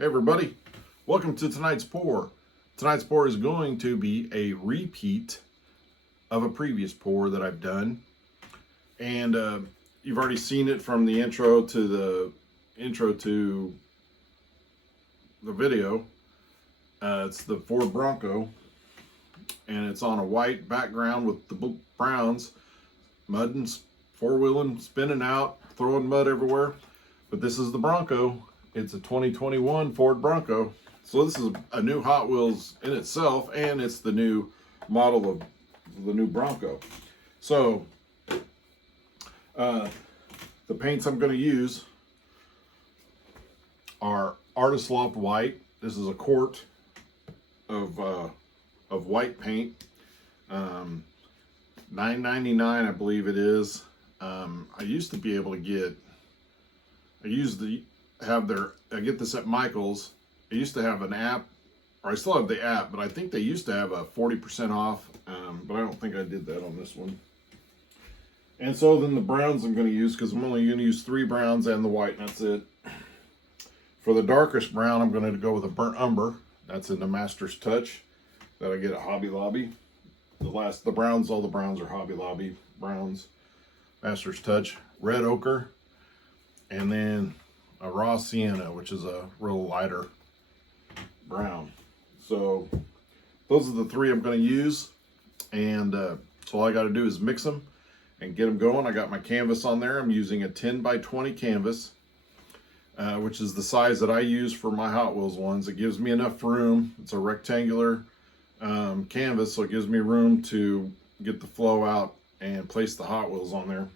Hey everybody, welcome to tonight's pour. Tonight's pour is going to be a repeat of a previous pour that I've done. And you've already seen it from the intro to the video. It's the Ford Bronco, and it's on a white background with the browns, mud and four-wheeling, spinning out, throwing mud everywhere. But this is the Bronco. It's a 2021 Ford Bronco. So this is a new Hot Wheels in itself, and it's the new model of the new Bronco. So the paints I'm going to use are Artist Loft White. This is a quart of white paint. $9.99, I believe it is. I used to be able to get. I get this at Michael's. I used to have an app, or I still have the app, but I think they used to have a 40% off, but I don't think I did that on this one. And so then the browns I'm going to use, because I'm only going to use 3 browns and the white, and that's it. For the darkest brown, I'm going to go with a burnt umber. That's in the Master's Touch that I get at Hobby Lobby. The browns, all the browns are Hobby Lobby browns. Master's Touch, red ochre, and then a raw sienna, which is a real lighter brown. So those are the 3 I'm going to use, and so all I got to do is mix them and get them going. I got my canvas on there. I'm using a 10 by 20 canvas, which is the size that I use for my Hot Wheels ones. It gives me enough room. It's a rectangular canvas, so it gives me room to get the flow out and place the Hot Wheels on there.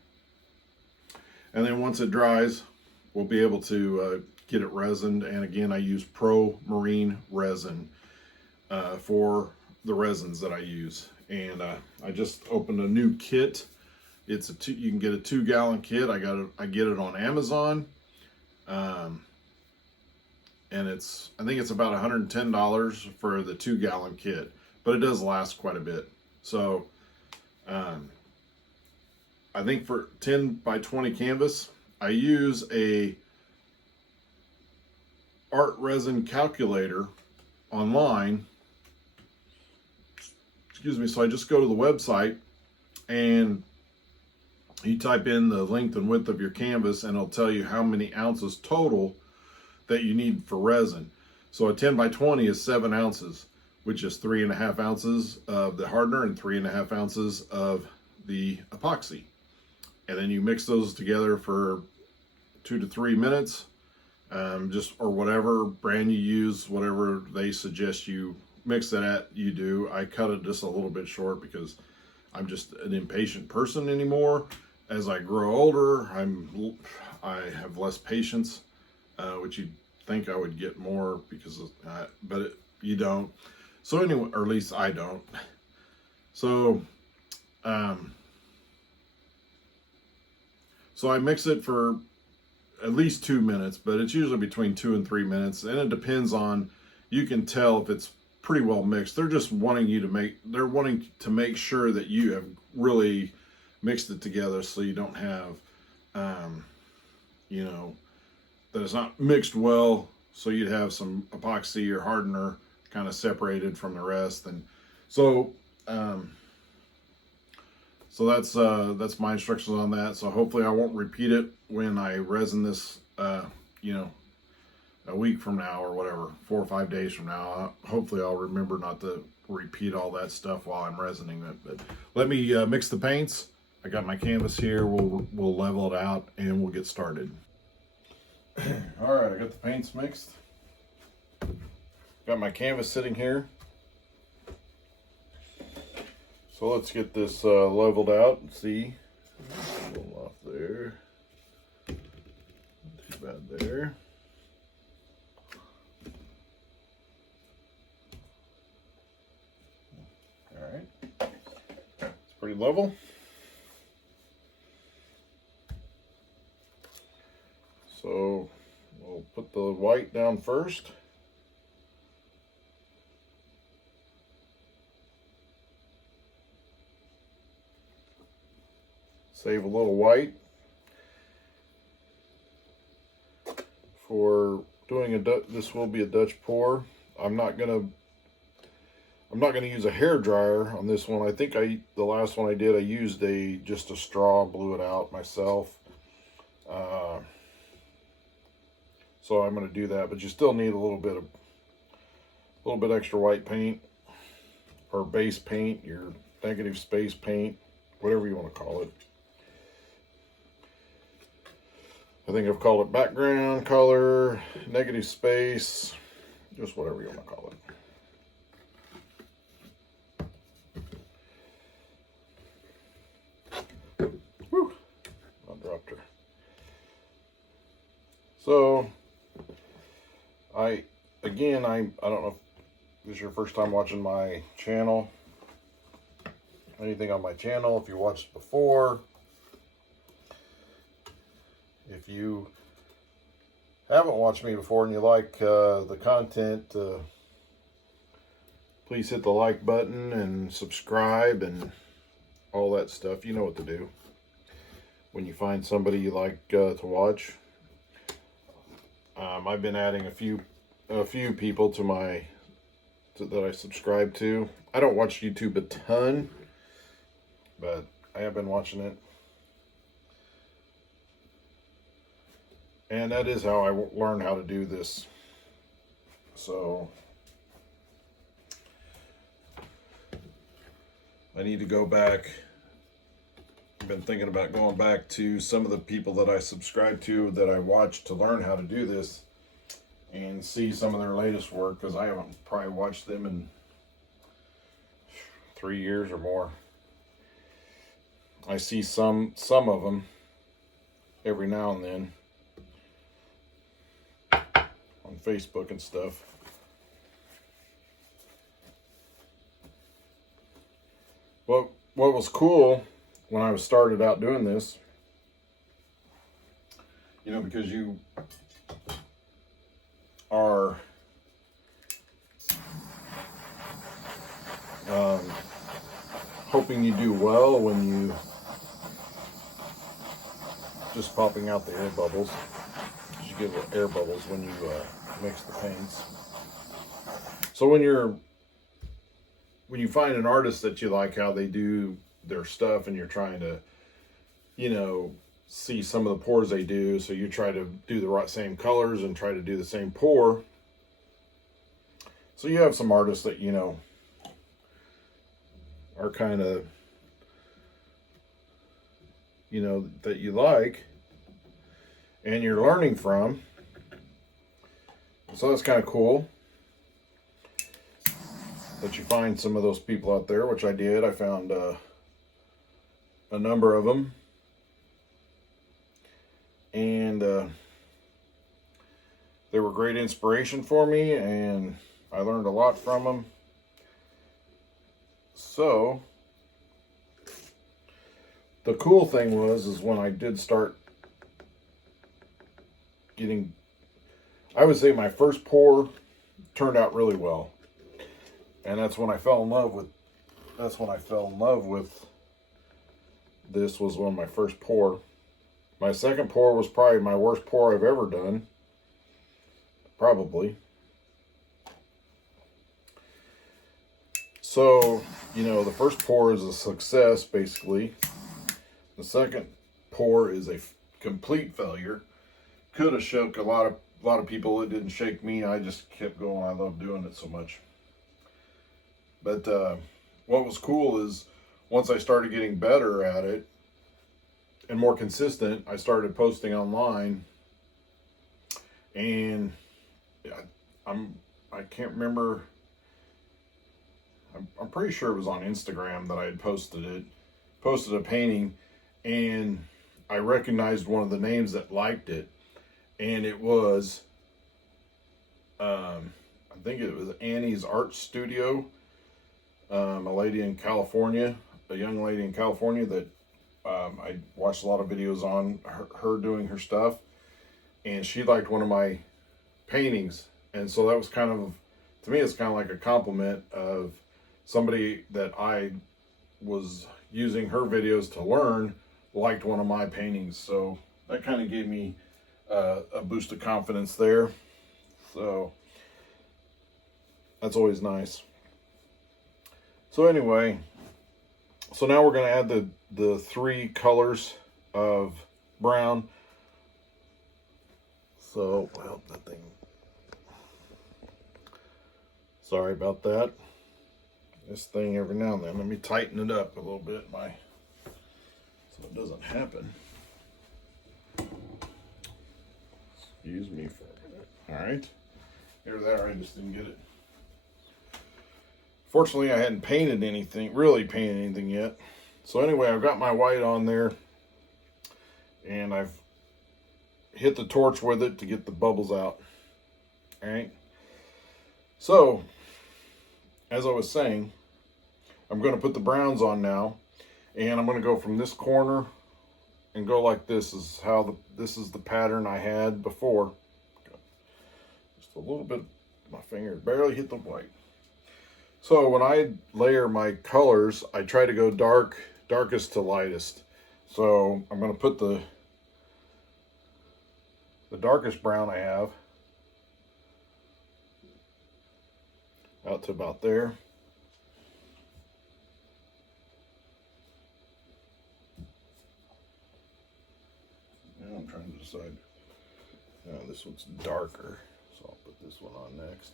And then once it dries, we'll be able to get it resined. And again, I use Pro Marine resin for the resins that I use. And I just opened a new kit. It's you can get a 2-gallon kit. I get it on Amazon, and I think it's about $110 for the 2-gallon kit, but it does last quite a bit. So I think for 10 by 20 canvas, I use a art resin calculator online. Excuse me. So I just go to the website and you type in the length and width of your canvas, and it'll tell you how many ounces total that you need for resin. So a 10 by 20 is 7 ounces, which is 3.5 ounces of the hardener and 3.5 ounces of the epoxy. And then you mix those together for 2 to 3 minutes, or whatever brand you use, whatever they suggest you mix it at, you do. I cut it just a little bit short because I'm just an impatient person anymore. As I grow older, I have less patience, which you'd think I would get more because you don't. So anyway, or at least I don't. So so I mix it for at least 2 minutes, but it's usually between 2 and 3 minutes, and it depends on. You can tell if it's pretty well mixed. They're just wanting to make sure that you have really mixed it together, so you don't have, that it's not mixed well. So you'd have some epoxy or hardener kind of separated from the rest, and so that's my instructions on that. So hopefully I won't repeat it when I resin this, a week from now or whatever, 4 or 5 days from now. Hopefully I'll remember not to repeat all that stuff while I'm resining it. But let me mix the paints. I got my canvas here. We'll level it out and we'll get started. All right, I got the paints mixed. Got my canvas sitting here. So let's get this leveled out and see. A little off there. Not too bad there. All right. It's pretty level. So we'll put the white down first. Save a little white for this will be a Dutch pour. I'm not gonna use a hair dryer on this one. I think the last one I did, I used just a straw, blew it out myself. So I'm gonna do that, but you still need a little bit extra white paint or base paint, your negative space paint, whatever you want to call it. I think I've called it background color, negative space, just whatever you want to call it. Whew, I dropped her. So, I don't know if this is your first time watching my channel, anything on my channel. If you watched before, if you haven't watched me before and you like the content, please hit the like button and subscribe and all that stuff. You know what to do when you find somebody you like to watch. I've been adding a few people that I subscribe to. I don't watch YouTube a ton, but I have been watching it. And that is how I learned how to do this. So I need to go back. I've been thinking about going back to some of the people that I subscribe to, that I watch, to learn how to do this and see some of their latest work, because I haven't probably watched them in 3 years or more. I see some of them every now and then on Facebook and stuff. What was cool when I was started out doing this, because you are hoping you do well when you just popping out the air bubbles. You get little air bubbles when you mix the paints. So when you find an artist that you like how they do their stuff, and you're trying to, see some of the pours they do, so you try to do the same colors and try to do the same pour. So you have some artists that are kind of that you like and you're learning from. So that's kind of cool that you find some of those people out there, which I did. I found a number of them, and they were great inspiration for me, and I learned a lot from them. So the cool thing is when I did start getting, I would say my first pour turned out really well, and that's when I fell in love with this. Was one of my first pour. My second pour was probably my worst pour I've ever done, probably. So the first pour is a success, basically. The second pour is a complete failure. Could have shook a lot of people. It didn't shake me. I just kept going. I love doing it so much. But what was cool is once I started getting better at it and more consistent, I started posting online, and I can't remember. I'm pretty sure it was on Instagram that I had posted a painting, and I recognized one of the names that liked it, and it was, I think it was Annie's Art Studio, a lady in California, a young lady in California that I watched a lot of videos on her doing her stuff, and she liked one of my paintings, and so that was kind of, to me, it's kind of like a compliment of somebody that I was using her videos to learn liked one of my paintings. So that kind of gave me a boost of confidence there. So that's always nice. So anyway, so now we're going to add the 3 colors of brown. So, well, that thing, sorry about that. This thing every now and then, let me tighten it up a little bit, so it doesn't happen. Excuse me for a minute. All right, there, I just didn't get it. Fortunately, I hadn't really painted anything yet. So anyway, I've got my white on there, and I've hit the torch with it to get the bubbles out. All right. So, as I was saying, I'm going to put the browns on now, and I'm going to go from this corner and go like this. This is the pattern I had before. Just a little bit, my finger barely hit the white. So when I layer my colors, I try to go darkest to lightest. So I'm going to put the darkest brown I have out to about there. Now I'm trying to decide. Now this one's darker, so I'll put this one on next.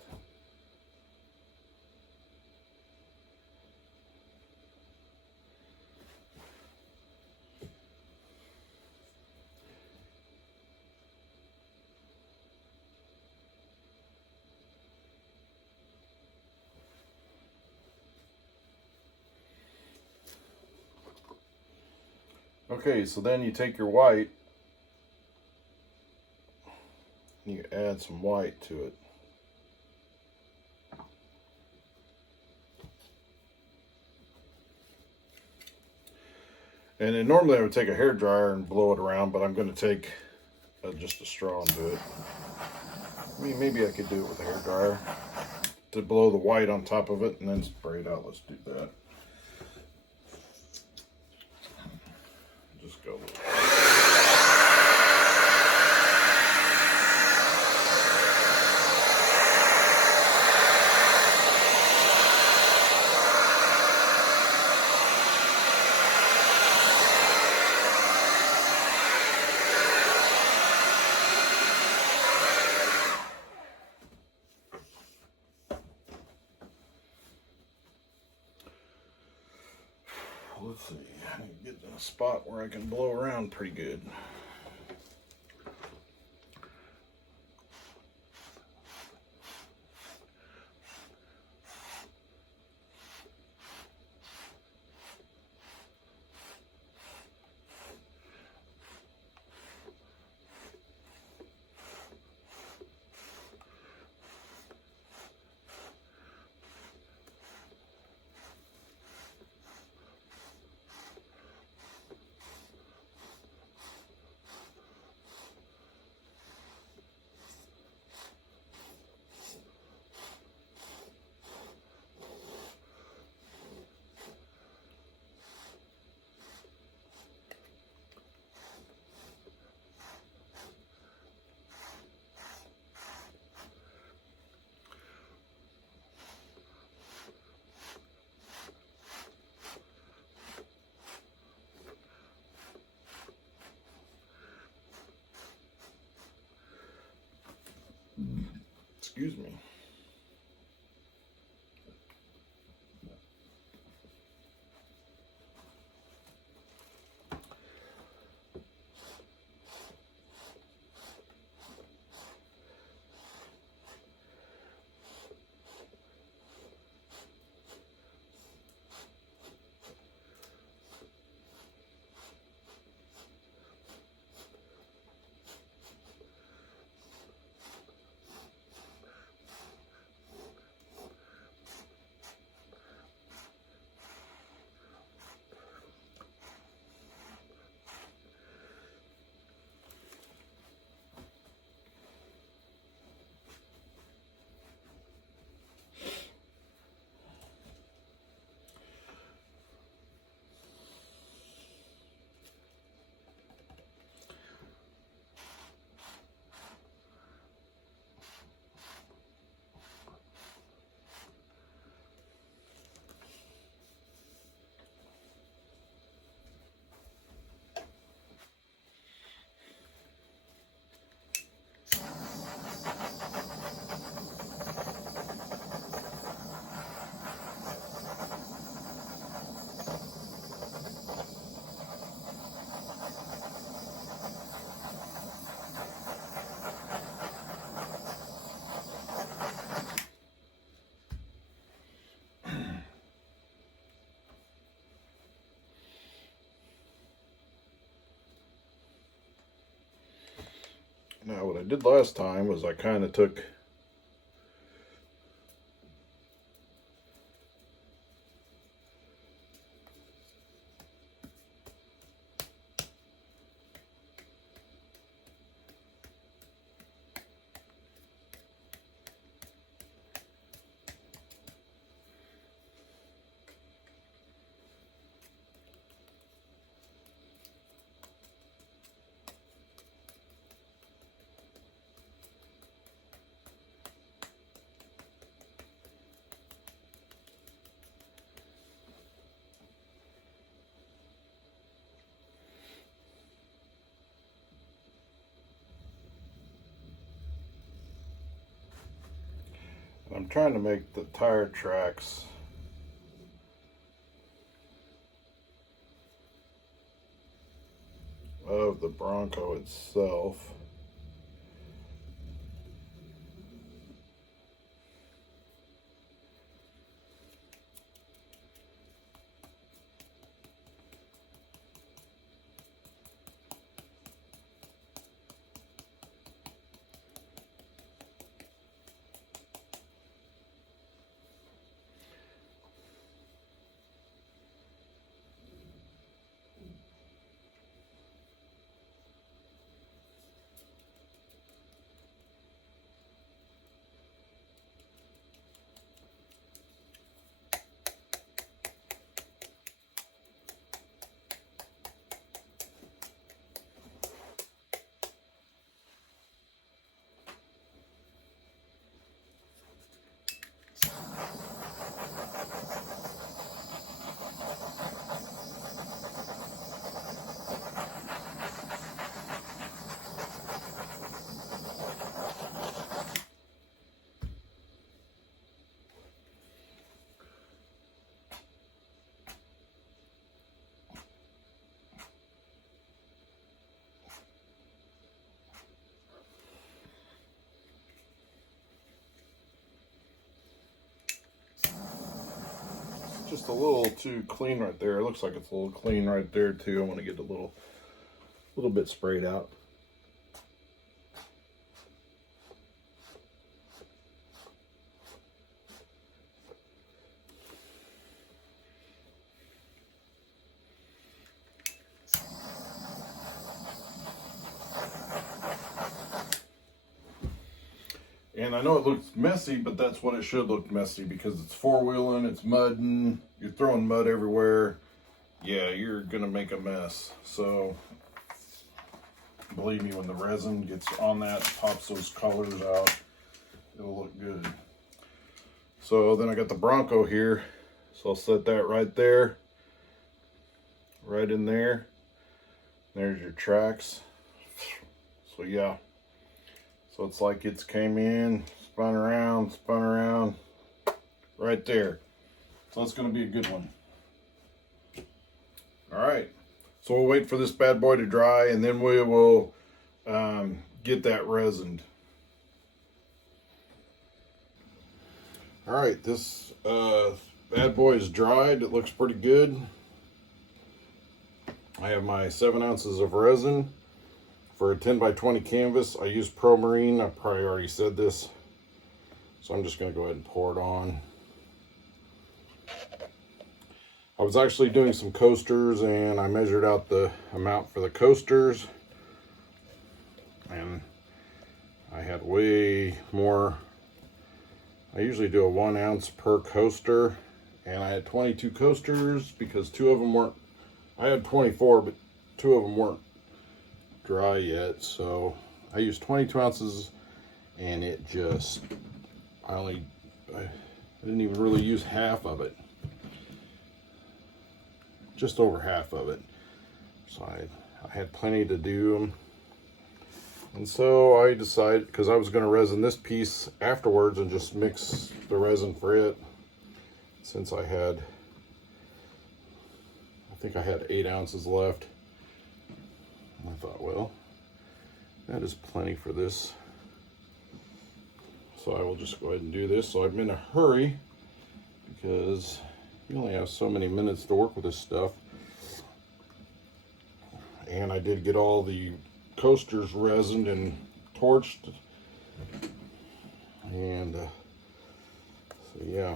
Okay, so then you take your white, you add some white to it. And then normally I would take a hair dryer and blow it around, but I'm going to take just a straw and do it. I mean, maybe I could do it with a hair dryer to blow the white on top of it and then spray it out. Let's do that. Just go with it. Let's see, I need to get in a spot where I can blow around pretty good. Excuse me. Now what I did last time was I kind of took I'm trying to make the tire tracks of the Bronco itself. Just a little too clean right there. It looks like it's a little clean right there too. I want to get a little bit sprayed out. And I know it looks messy, but that's what it should look messy, because it's four-wheeling, it's mudding, you're throwing mud everywhere. Yeah, you're gonna make a mess. So believe me, when the resin gets on that, pops those colors out, it'll look good. So then I got the Bronco here, so I'll set that right there, right in there. There's your tracks. So yeah. So it's like it's came in, spun around, right there. So it's gonna be a good one. All right, so we'll wait for this bad boy to dry, and then we will get that resined. All right, this bad boy is dried. It looks pretty good. I have my 7 ounces of resin. For a 10 by 20 canvas, I use Pro Marine. I probably already said this, so I'm just going to go ahead and pour it on. I was actually doing some coasters, and I measured out the amount for the coasters, and I had way more. I usually do a 1 ounce per coaster, and I had 22 coasters because 2 of them weren't, I had 24, but 2 of them weren't dry yet. So I used 22 ounces, and it just, I didn't even really use half of it, just over half of it. So I had plenty to do. And so I decided, because I was going to resin this piece afterwards and just mix the resin for it, since I think I had 8 ounces left. I thought, well, that is plenty for this. So I will just go ahead and do this. So I'm in a hurry because you only have so many minutes to work with this stuff. And I did get all the coasters resined in torched. And so yeah,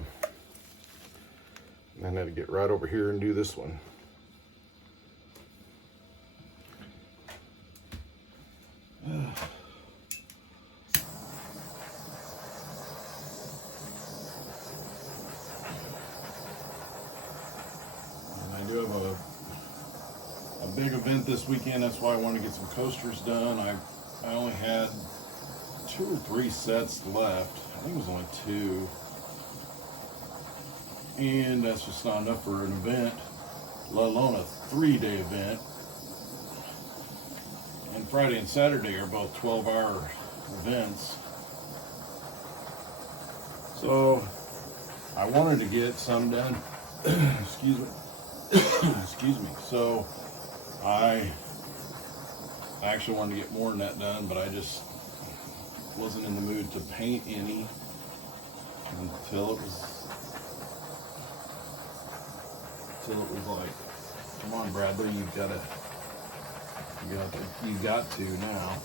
and I had to get right over here and do this one. And I do have a big event this weekend. That's why I want to get some coasters done. I only had 2 or 3 sets left. I think it was only 2. And that's just not enough for an event, let alone a 3-day event. And Friday and Saturday are both 12-hour events. So I wanted to get some done. Excuse me. Excuse me. So I actually wanted to get more than that done, but I just wasn't in the mood to paint any until it was like, come on, Bradley, you got to now.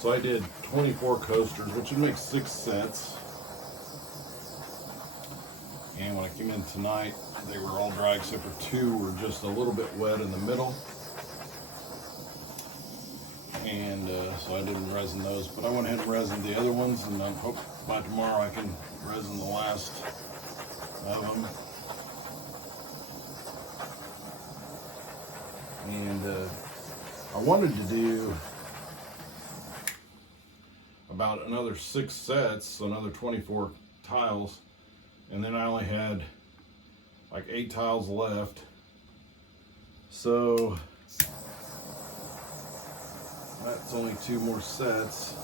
So I did 24 coasters, which would make 6 sets. And when I came in tonight, they were all dry except for 2 were just a little bit wet in the middle. And so I didn't resin those, but I went ahead and resined the other ones, and I hope by tomorrow I can resin the last of them. And I wanted to do about another 6 sets, so another 24 tiles, and then I only had like 8 tiles left. So that's only 2 more sets,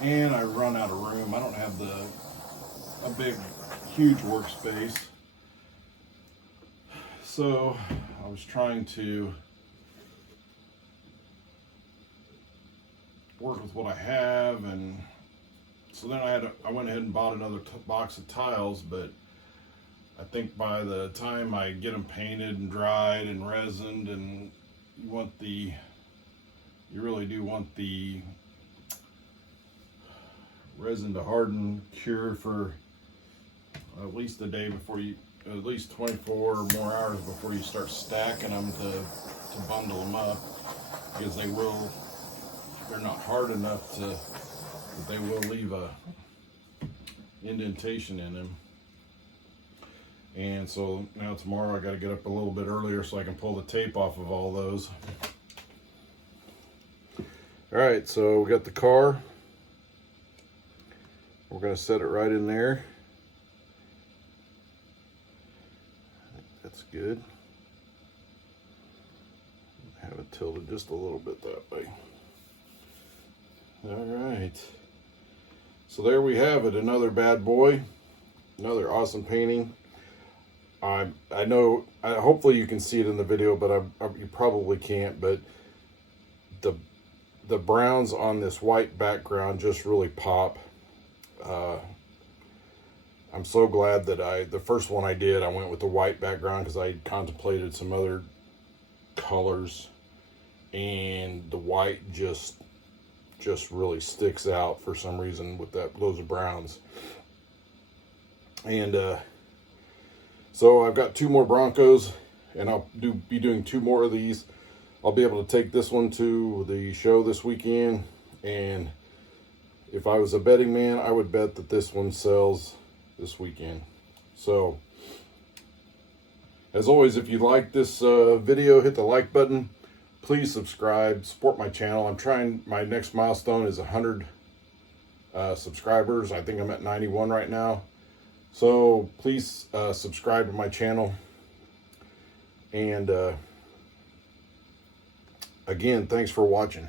and I run out of room. I don't have a big, huge workspace. So I was trying to work with what I have, and so then I went ahead and bought another box of tiles, but I think by the time I get them painted and dried and resined, and you really do want the resin to harden, cure for at least a day before you, at least 24 or more hours before you start stacking them to bundle them up, because they're not hard enough that they will leave a indentation in them. And so now tomorrow I got to get up a little bit earlier so I can pull the tape off of all those. All right, so we got the car. We're going to set it right in there. I think that's good. Have it tilted just a little bit that way. All right. So there we have it, another bad boy, another awesome painting. I know, hopefully you can see it in the video, but you probably can't, but the browns on this white background just really pop. I'm so glad that the first one I did, I went with the white background because I contemplated some other colors, and the white just really sticks out for some reason with those browns. And so I've got 2 more Broncos, and I'll be doing 2 more of these. I'll be able to take this one to the show this weekend, and if I was a betting man, I would bet that this one sells this weekend. So as always, if you like this video, hit the like button. Please subscribe, support my channel. I'm trying, my next milestone is 100 subscribers. I think I'm at 91 right now. So please subscribe to my channel. And again, thanks for watching.